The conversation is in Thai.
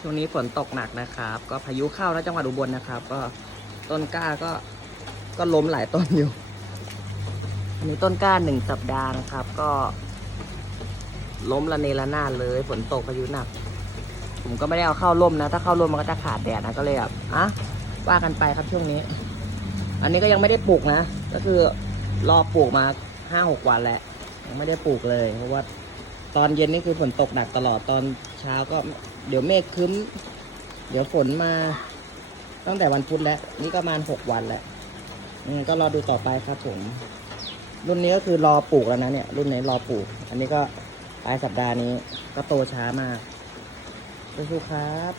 ช่วงนี้ฝนตกหนักนะครับก็พายุเข้านะจังหวัดอุบลนะครับ ก็ต้นกล้าก็ล้มหลายต้นอยู่อันนี้ต้นกล้า1 สัปดาห์นะครับ ก็ล้มระเนระนาดเลยฝนตกพายุหนักผมก็ไม่ได้เอาเข้าร่มนะถ้าเข้าร่มมันก็จะขาดแดดนะก็เลยแบบว่ากันไปครับช่วงนี้ อันนี้ก็ยังไม่ได้ปลูกนะก็คือรอปลูกมา5-6 วันแล้วยังไม่ได้ปลูกเลยเพราะว่าตอนเย็นนี่คือฝนตกหนักตลอดตอนเช้าก็เดี๋ยวเมฆครึ้มเดี๋ยวฝนมาตั้งแต่วันพุธแล้วนี่ก็ประมาณ6 วันแล้วก็รอดูต่อไปครับผมรุ่นนี้ก็คือรอปลูกแล้วนะเนี่ยรุ่นนี้รอปลูกอันนี้ก็ปลายสัปดาห์นี้ก็โตช้ามากสู้ๆครับ